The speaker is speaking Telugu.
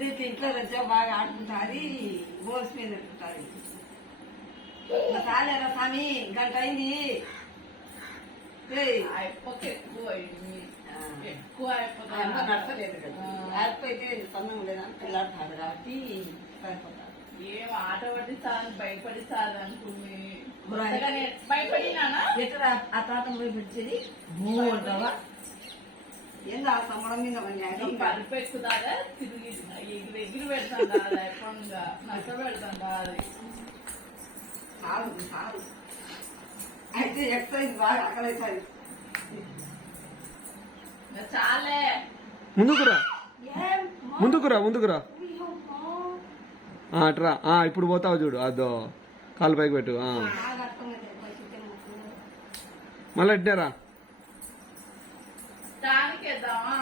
దీనికి ఇంట్లో వచ్చా బాగా ఆడుకుంటాది బోల్స్ మీద ఉంటుంది చాలేరా స్వామి గంట అయింది నడచలేదు కదా లేకపోతే సొంతం లేదని పిల్లాడుతాడు కాబట్టి సరిపోతాడు ఏం ఆట పట్టించాలని భయపడిస్తాను అనుకుని భయపడినానా ఎక్కడ ఆ తాత పోయి పెట్టేది మూడవా ఏందో ఆ సంబరం మీద పరుపు ఎక్కుదాగా తిరిగి ఎగిరి పెడతాను లేకుండా నచ్చ పెడతాను అది చాలు చాలు అయితే ఎక్సర్సైజ్ బాగా ఆకలైతుంది చాలే ముందుకురా ముందుకురా అట్రా ఇప్పుడు పోతావు చూడు అదో కాలు పైకి పెట్టు మళ్ళీ ఎట్టారా దానికి వేద్దామా